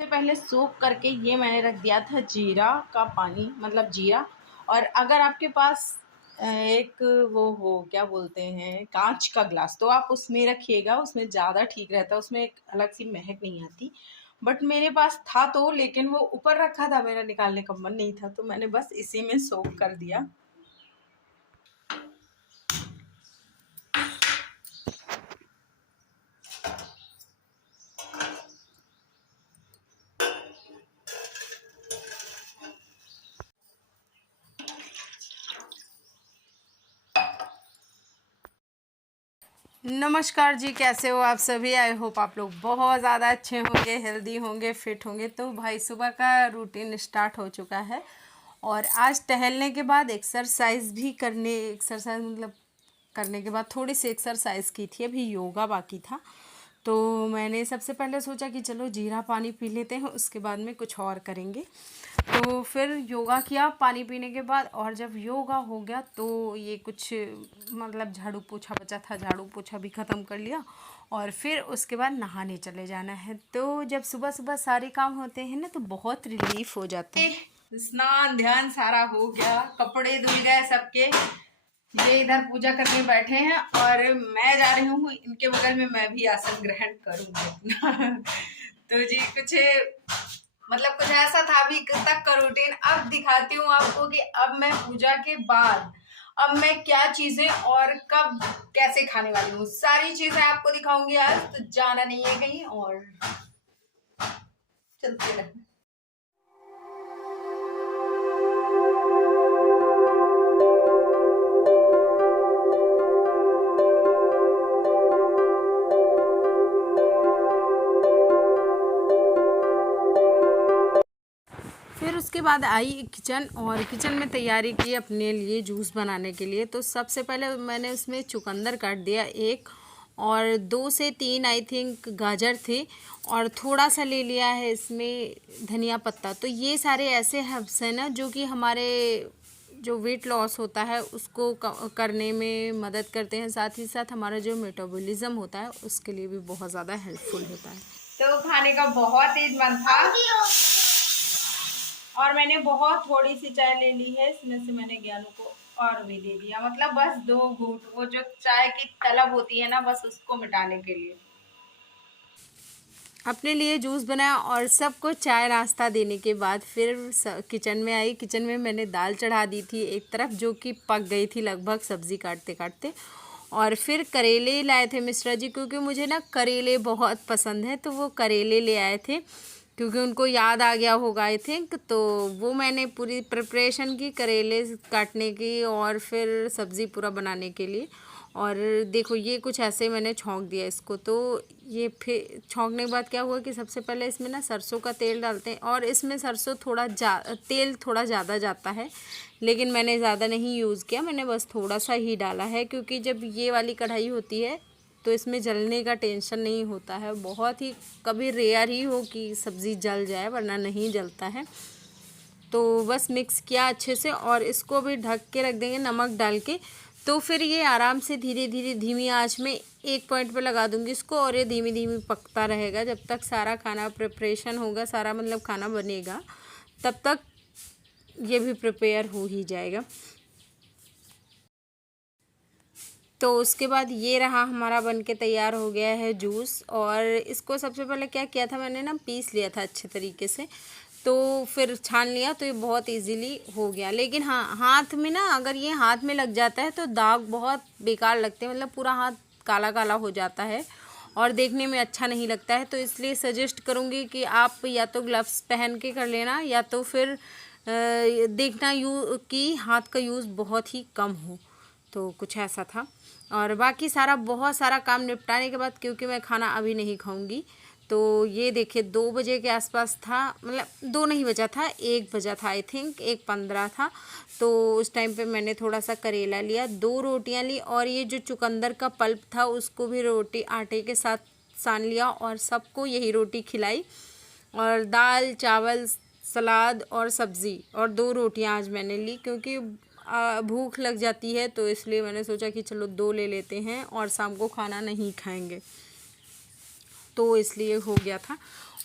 से पहले सोख करके ये मैंने रख दिया था जीरा का पानी, मतलब जीरा। और अगर आपके पास एक वो हो, क्या बोलते हैं, कांच का ग्लास, तो आप उसमें रखिएगा, उसमें ज़्यादा ठीक रहता है, उसमें एक अलग सी महक नहीं आती। बट मेरे पास था तो, लेकिन वो ऊपर रखा था, मेरा निकालने का मन नहीं था, तो मैंने बस इसी में सोख कर दिया। नमस्कार जी, कैसे हो आप सभी। आई होप आप लोग बहुत ज़्यादा अच्छे होंगे, हेल्दी होंगे, फिट होंगे। तो भाई सुबह का रूटीन स्टार्ट हो चुका है और आज टहलने के बाद एक्सरसाइज मतलब करने के बाद थोड़ी सी एक्सरसाइज की थी। अभी योगा बाकी था, तो मैंने सबसे पहले सोचा कि चलो जीरा पानी पी लेते हैं, उसके बाद में कुछ और करेंगे। तो फिर योगा किया पानी पीने के बाद, और जब योगा हो गया तो ये कुछ मतलब झाड़ू पोछा बचा था, झाड़ू पोछा भी ख़त्म कर लिया। और फिर उसके बाद नहाने चले जाना है। तो जब सुबह सुबह सारे काम होते हैं ना, तो बहुत रिलीफ हो जाता है। स्नान ध्यान सारा हो गया, कपड़े धुल गए सबके। ये इधर पूजा करने बैठे हैं और मैं जा रही हूँ इनके बगल में, मैं भी आसन ग्रहण करूंगी अपना। तो जी कुछ ऐसा था अभी तक का रूटीन। अब दिखाती हूँ आपको कि अब मैं पूजा के बाद अब मैं क्या चीजें और कब कैसे खाने वाली हूँ, सारी चीजें आपको दिखाऊंगी आज। तो जाना नहीं है कहीं और चलते रहे। फिर उसके बाद आई किचन, और किचन में तैयारी की अपने लिए जूस बनाने के लिए। तो सबसे पहले मैंने उसमें चुकंदर काट दिया एक, और 2 से 3 आई थिंक गाजर थे, और थोड़ा सा ले लिया है इसमें धनिया पत्ता। तो ये सारे ऐसे हर्ब्स हैं ना जो कि हमारे जो वेट लॉस होता है उसको करने में मदद करते हैं, साथ ही साथ हमारा जो मेटाबॉलिज्म होता है उसके लिए भी बहुत ज़्यादा हेल्पफुल होता है। तो खाने का बहुत तेज मन था और मैंने बहुत थोड़ी सी चाय ले ली है, इसमें से मैंने ज्ञानू को और भी दे दिया, मतलब बस 2 घूंट, वो जो चाय की तलब होती है ना, बस उसको मिटाने के लिए अपने लिए जूस बनाया। और सबको चाय नाश्ता देने के बाद फिर किचन में आई। किचन में मैंने दाल चढ़ा दी थी एक तरफ, जो कि पक गई थी लगभग सब्ज़ी काटते काटते। और फिर करेले लाए थे मिश्रा जी, क्योंकि मुझे ना करेले बहुत पसंद है, तो वो करेले ले आए थे, क्योंकि उनको याद आ गया होगा आई थिंक। तो वो मैंने पूरी प्रिपरेशन की करेले काटने की और फिर सब्ज़ी पूरा बनाने के लिए। और देखो ये कुछ ऐसे मैंने छौंक दिया इसको। तो ये फिर छौंकने के बाद क्या हुआ कि सबसे पहले इसमें ना सरसों का तेल डालते हैं, और इसमें सरसों तेल थोड़ा ज़्यादा जाता है, लेकिन मैंने ज़्यादा नहीं यूज़ किया, मैंने बस थोड़ा सा ही डाला है, क्योंकि जब ये वाली कढ़ाई होती है तो इसमें जलने का टेंशन नहीं होता है। बहुत ही कभी रेयर ही हो कि सब्ज़ी जल जाए, वरना नहीं जलता है। तो बस मिक्स किया अच्छे से, और इसको भी ढक के रख देंगे नमक डाल के। तो फिर ये आराम से धीरे धीरे धीमी आंच में एक पॉइंट पे लगा दूंगी इसको, और ये धीमी धीमी पकता रहेगा जब तक सारा खाना प्रिपरेशन होगा, सारा मतलब खाना बनेगा, तब तक ये भी प्रिपेयर हो ही जाएगा। तो उसके बाद ये रहा हमारा बन के तैयार हो गया है जूस। और इसको सबसे पहले क्या किया था, मैंने ना पीस लिया था अच्छे तरीके से, तो फिर छान लिया, तो ये बहुत इजीली हो गया। लेकिन हाँ, हाथ में ना अगर ये हाथ में लग जाता है तो दाग बहुत बेकार लगते हैं, मतलब पूरा हाथ काला काला हो जाता है और देखने में अच्छा नहीं लगता है। तो इसलिए सजेस्ट करूँगी कि आप या तो ग्लव्स पहन के कर लेना, या तो फिर देखना कि हाथ का यूज़ बहुत ही कम हो। तो कुछ ऐसा था। और बाकी बहुत सारा काम निपटाने के बाद, क्योंकि मैं खाना अभी नहीं खाऊंगी, तो ये देखिए 2 बजे के आसपास था, मतलब 2 नहीं बजा था, 1 बजा था आई थिंक, 1:15 था। तो उस टाइम पे मैंने थोड़ा सा करेला लिया, 2 रोटियां ली, और ये जो चुकंदर का पल्प था उसको भी रोटी आटे के साथ सान लिया, और सबको यही रोटी खिलाई। और दाल चावल सलाद और सब्ज़ी और 2 रोटियां आज मैंने ली, क्योंकि भूख लग जाती है, तो इसलिए मैंने सोचा कि चलो 2 ले लेते हैं, और शाम को खाना नहीं खाएंगे, तो इसलिए हो गया था।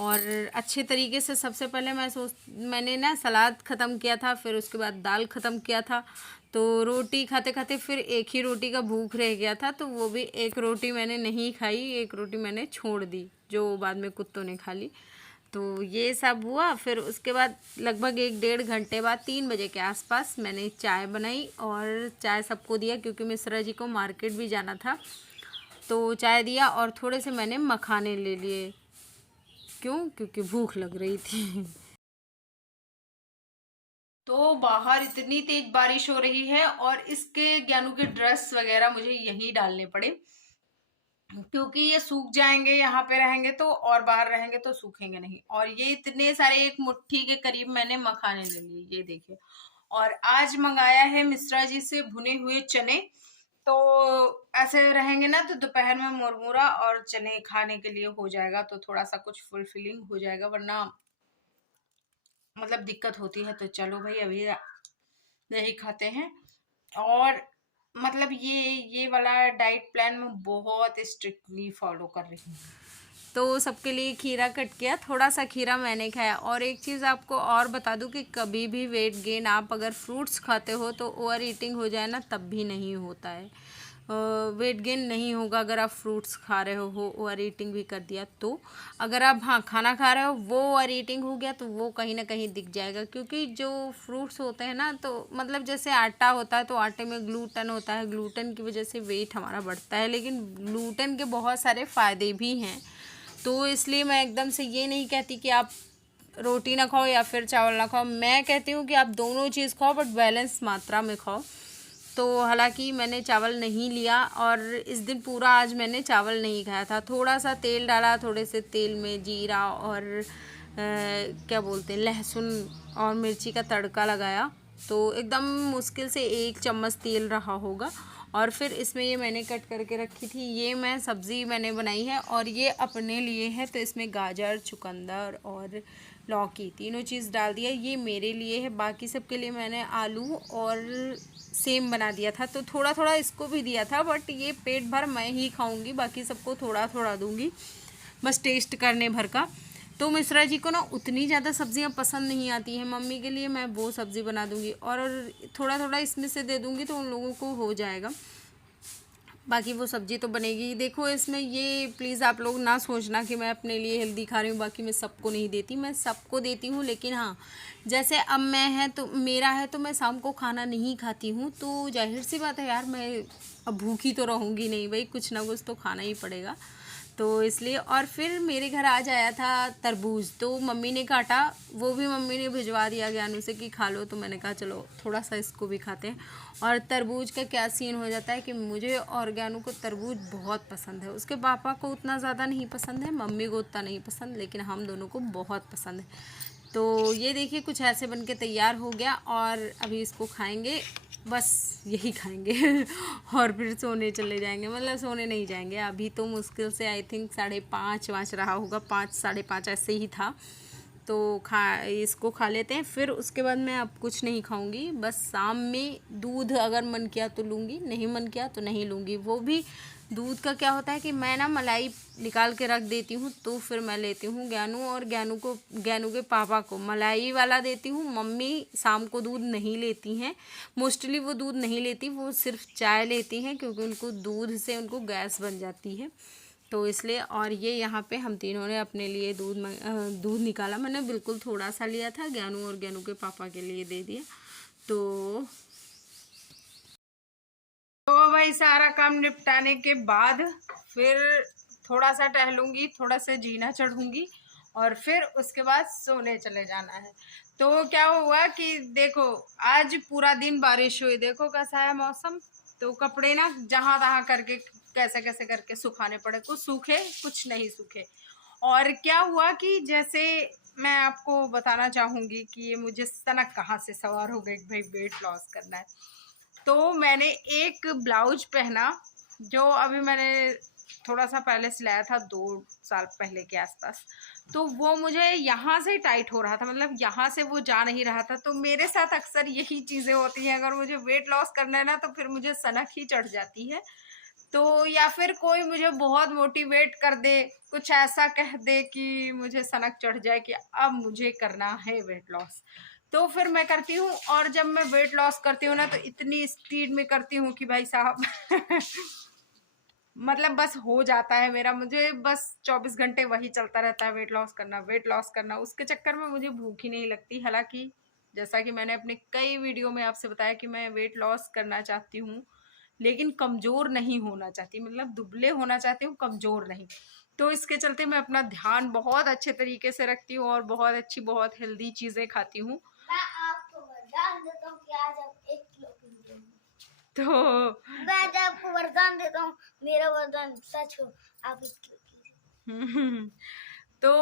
और अच्छे तरीके से सबसे पहले मैंने ना सलाद ख़त्म किया था, फिर उसके बाद दाल ख़त्म किया था। तो रोटी खाते खाते फिर एक ही रोटी का भूख रह गया था, तो वो भी एक रोटी मैंने नहीं खाई, एक रोटी मैंने छोड़ दी जो बाद में कुत्तों ने खा ली। तो ये सब हुआ। फिर उसके बाद लगभग 1-1.5 घंटे बाद 3 बजे के आसपास मैंने चाय बनाई और चाय सबको दिया, क्योंकि मिश्रा जी को मार्केट भी जाना था। तो चाय दिया और थोड़े से मैंने मखाने ले लिए। क्यों? क्योंकि भूख लग रही थी। तो बाहर इतनी तेज बारिश हो रही है और इसके ज्ञानू के ड्रेस वगैरह मुझे यहीं डालने पड़े, क्योंकि ये सूख जाएंगे, यहाँ पे रहेंगे तो, और बाहर रहेंगे तो सूखेंगे नहीं। और ये इतने सारे, एक मुट्ठी के करीब मैंने मखाने ले लिए, ये देखिए। और आज मंगाया है मिश्रा जी से भुने हुए चने। तो ऐसे रहेंगे ना तो दोपहर में मुरमुरा और चने खाने के लिए हो जाएगा, तो थोड़ा सा कुछ फुलफिलिंग हो जाएगा, वरना मतलब दिक्कत होती है। तो चलो भाई अभी यही खाते हैं। और मतलब ये वाला डाइट प्लान मैं बहुत स्ट्रिक्टली फॉलो कर रही हूँ। तो सबके लिए खीरा कट किया, थोड़ा सा खीरा मैंने खाया। और एक चीज़ आपको और बता दूं कि कभी भी वेट गेन आप अगर फ्रूट्स खाते हो तो ओवर ईटिंग हो जाए ना, तब भी नहीं होता है। वेट गेन नहीं होगा अगर आप फ्रूट्स खा रहे हो ओवर ईटिंग भी कर दिया तो। अगर आप हाँ खाना खा रहे हो वो ओवर ईटिंग हो गया तो वो कहीं ना कहीं दिख जाएगा, क्योंकि जो फ्रूट्स होते हैं ना, तो मतलब जैसे आटा होता है तो आटे में ग्लूटन होता है, ग्लूटन की वजह से वेट हमारा बढ़ता है, लेकिन ग्लूटन के बहुत सारे फ़ायदे भी हैं। तो इसलिए मैं एकदम से ये नहीं कहती कि आप रोटी ना खाओ या फिर चावल ना खाओ, मैं कहती हूँ कि आप दोनों चीज़ खाओ, बट बैलेंस मात्रा में खाओ। तो हालांकि मैंने चावल नहीं लिया और इस दिन पूरा आज मैंने चावल नहीं खाया था। थोड़ा सा तेल डाला, थोड़े से तेल में जीरा और क्या बोलते हैं, लहसुन और मिर्ची का तड़का लगाया। तो एकदम मुश्किल से 1 चम्मच तेल रहा होगा। और फिर इसमें ये मैंने कट करके रखी थी, ये मैं सब्ज़ी मैंने बनाई है और ये अपने लिए है। तो इसमें गाजर, चुकंदर और लौकी तीनों चीज़ डाल दिया, ये मेरे लिए है। बाकी सबके लिए मैंने आलू और सेम बना दिया था, तो थोड़ा थोड़ा इसको भी दिया था, बट ये पेट भर मैं ही खाऊंगी, बाकी सबको थोड़ा थोड़ा दूंगी, बस टेस्ट करने भर का। तो मिश्रा जी को ना उतनी ज़्यादा सब्जियां पसंद नहीं आती हैं, मम्मी के लिए मैं वो सब्ज़ी बना दूंगी और थोड़ा थोड़ा इसमें से दे दूंगी तो उन लोगों को हो जाएगा। बाकी वो सब्ज़ी तो बनेगी। देखो इसमें ये प्लीज़ आप लोग ना सोचना कि मैं अपने लिए हेल्दी खा रही हूँ, बाकी मैं सबको नहीं देती, मैं सबको देती हूँ। लेकिन हाँ, जैसे अब मैं है तो मेरा है तो मैं शाम को खाना नहीं खाती हूँ, तो जाहिर सी बात है यार, मैं अब भूखी तो रहूँगी नहीं भाई, कुछ ना कुछ तो खाना ही पड़ेगा। तो इसलिए, और फिर मेरे घर आज आया था तरबूज, तो मम्मी ने काटा, वो भी मम्मी ने भिजवा दिया ज्ञानू से कि खा लो। तो मैंने कहा चलो थोड़ा सा इसको भी खाते हैं। और तरबूज का क्या सीन हो जाता है कि मुझे और ज्ञानू को तरबूज बहुत पसंद है, उसके पापा को उतना ज़्यादा नहीं पसंद है, मम्मी को उतना नहीं पसंद, लेकिन हम दोनों को बहुत पसंद है। तो ये देखिए कुछ ऐसे बन के तैयार हो गया और अभी इसको खाएंगे, बस यही खाएंगे और फिर सोने चले जाएंगे। मतलब सोने नहीं जाएंगे, अभी तो मुश्किल से आई थिंक 5:30 रहा होगा, 5-5:30 ऐसे ही था। तो इसको खा लेते हैं, फिर उसके बाद मैं अब कुछ नहीं खाऊंगी। बस शाम में दूध अगर मन किया तो लूँगी, नहीं मन किया तो नहीं लूँगी। वो भी दूध का क्या होता है कि मैं ना मलाई निकाल के रख देती हूँ, तो फिर मैं लेती हूँ ज्ञानू और ज्ञानू के पापा को मलाई वाला देती हूँ। मम्मी शाम को दूध नहीं लेती हैं, मोस्टली वो दूध नहीं लेती, वो सिर्फ चाय लेती हैं, क्योंकि उनको दूध से उनको गैस बन जाती है, तो इसलिए। और ये यहाँ पे हम तीनों ने अपने लिए दूध निकाला, मैंने बिल्कुल थोड़ा सा लिया था, ज्ञानू और ज्ञानू के पापा के लिए दे दिया। तो भाई सारा काम निपटाने के बाद फिर थोड़ा सा टहलूंगी, थोड़ा सा जीना चढ़ूंगी और फिर उसके बाद सोने चले जाना है। तो क्या हुआ कि देखो आज पूरा दिन बारिश हुई, देखो कैसा है मौसम। तो कपड़े ना जहां तहां करके कैसे कैसे करके सुखाने पड़े, कुछ सूखे कुछ नहीं सूखे। और क्या हुआ कि जैसे मैं आपको बताना चाहूंगी कि ये मुझे सनक कहाँ से सवार हो गई, भाई वेट लॉस करना है। तो मैंने एक ब्लाउज पहना, जो अभी मैंने थोड़ा सा पहले सिलाया था, 2 साल पहले के आसपास। तो वो मुझे यहाँ से टाइट हो रहा था, मतलब यहाँ से वो जा नहीं रहा था। तो मेरे साथ अक्सर यही चीज़ें होती हैं, अगर मुझे वेट लॉस करना है ना तो फिर मुझे सनक ही चढ़ जाती है। तो या फिर कोई मुझे बहुत मोटिवेट कर दे, कुछ ऐसा कह दे कि मुझे सनक चढ़ जाए कि अब मुझे करना है वेट लॉस, तो फिर मैं करती हूँ। और जब मैं वेट लॉस करती हूँ ना तो इतनी स्पीड में करती हूँ कि भाई साहब मतलब बस हो जाता है मेरा, मुझे बस 24 घंटे वही चलता रहता है, वेट लॉस करना वेट लॉस करना। उसके चक्कर में मुझे भूख ही नहीं लगती। हालांकि जैसा कि मैंने अपने कई वीडियो में आपसे बताया कि मैं वेट लॉस करना चाहती हूँ, लेकिन कमज़ोर नहीं होना चाहती, मतलब दुबले होना चाहती हूँ, कमज़ोर नहीं। तो इसके चलते मैं अपना ध्यान बहुत अच्छे तरीके से रखती हूँ और बहुत अच्छी बहुत हेल्दी चीज़ें खाती हूँ। मैं आपको वरदान देता हूँ कि आज आप 1 किलो तो मैं आपको वरदान देता हूँ, मेरा वरदान सच हो, आप 1 किलो तो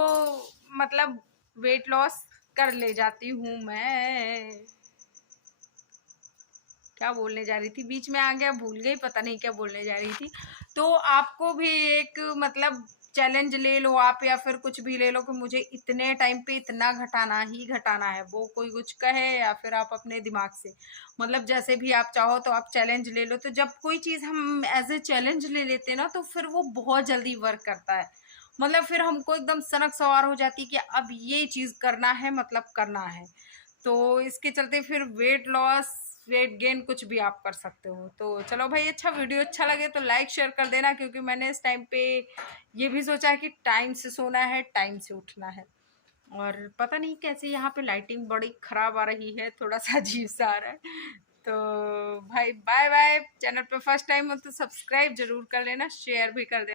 मतलब वेट लॉस कर ले जाती हूँ मैं। क्या बोलने जा रही थी, बीच में आ गया, भूल गई, पता नहीं क्या बोलने जा रही थी। तो आपको भी एक मतलब चैलेंज ले लो आप, या फिर कुछ भी ले लो कि मुझे इतने टाइम पे इतना घटाना ही घटाना है। वो कोई कुछ कहे या फिर आप अपने दिमाग से, मतलब जैसे भी आप चाहो तो आप चैलेंज ले लो। तो जब कोई चीज़ हम एज ए चैलेंज ले लेते हैं ना तो फिर वो बहुत जल्दी वर्क करता है। मतलब फिर हमको एकदम सनक सवार हो जाती है कि अब ये चीज़ करना है, मतलब करना है। तो इसके चलते फिर वेट लॉस वेट गेन कुछ भी आप कर सकते हो। तो चलो भाई, अच्छा वीडियो अच्छा लगे तो लाइक शेयर कर देना, क्योंकि मैंने इस टाइम पे ये भी सोचा है कि टाइम से सोना है, टाइम से उठना है। और पता नहीं कैसे यहाँ पे लाइटिंग बड़ी खराब आ रही है, थोड़ा सा अजीब सा आ रहा है। तो भाई बाय बाय। चैनल पे फर्स्ट टाइम हो तो सब्सक्राइब जरूर कर लेना, शेयर भी कर देना।